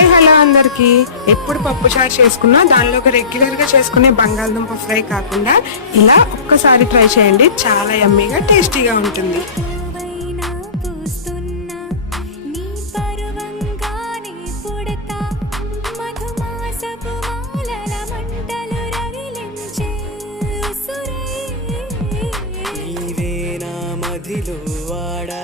Hi hello అందరికి. ఎప్పుడు పప్పు చారు చేసుకున్నా దానిలోకి రెగ్యులర్ గా చేసుకునే బంగాళదుంప ఫ్రై కాకుండా ఇలా ఒక్కసారి ట్రై చేయండి, చాలా యమ్మీగా టేస్టీగా ఉంటుంది. మదిలో వాడా